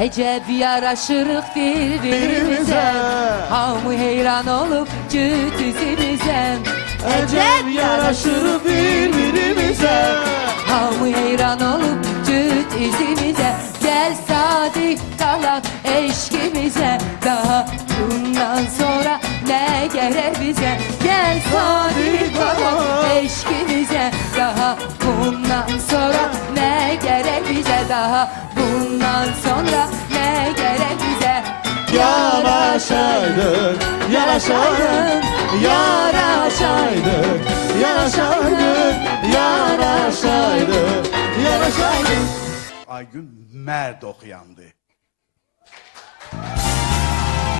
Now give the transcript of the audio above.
Ecep yaraşırık birbirimize. Birbirimize. Hamı heyran olup cüt yüzümüze. Ecem yaraşır birbirimize. Hamı heyran olup cüt yüzümüze. Gel sadık kalak eşkimize. Daha bundan sonra ne gerer bize? Gel sadık Daha bundan sonra ne gerer bize Yaraşaydık, yaraşaydık, yaraşaydık, yaraşaydık, yaraşaydık, yaraşaydık. Aygün Merd okuyandı.